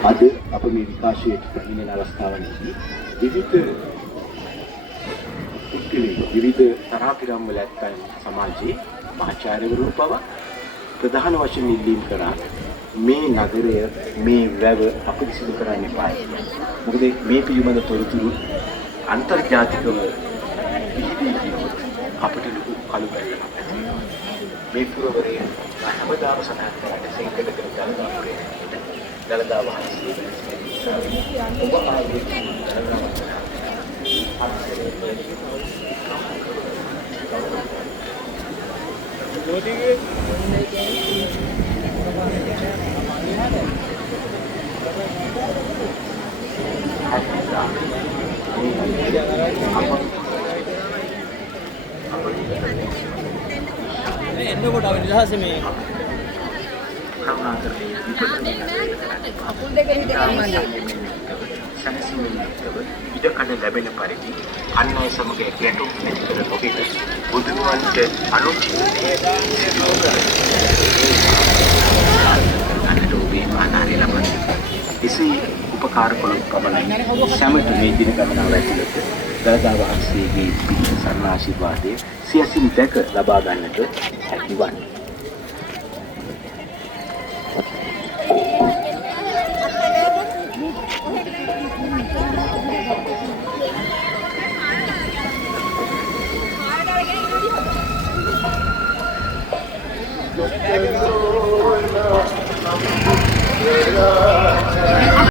අද අප මේ විකාශයට පැමිණෙන අවස්ථාවේදී විවිධ පුද්ගලයන් විවිධ තරාතිරම් වල ඇත්තන් සමාජයේ මහාචාර්යවරුන් පවා ප්‍රධාන වශයෙන් ඉල්ලීම් කරා මේ නගරය මේ වැව අපිරිසිදු කරන්න එපා. මොකද මේ පිළිබඳ තොරතුරු අන්තර්ජාතිකව විහිදී ගියොත් අපිට ලොකු කලබලයක් ඇති වෙනවා. මේ පුරවරේ හැමදාම සඳහන් කරන්නේ සිංහල කර දළදා වහන්සේ ඔබ ආයේ එන්නකොට අපි නිදහස මේ අපුල් දෙක හිටගන්නන්නේ ඉඩකඩ ලැබෙන පරිදි අන් අය සමග ගැටුම් ඇති කර නොගෙන බුදුන්වන්ට අනුචිත අනුරූපී ආධාරය ලබන එසේ උපකාර කළ පමණයි සමට මේ දින ගමනාව ඇතුළත දළදා වහන්සේගේ පිහිට සරණ ආශිර්වාදයේ සියසින් දැක ලබා ගන්නට හැකිවන්නේ.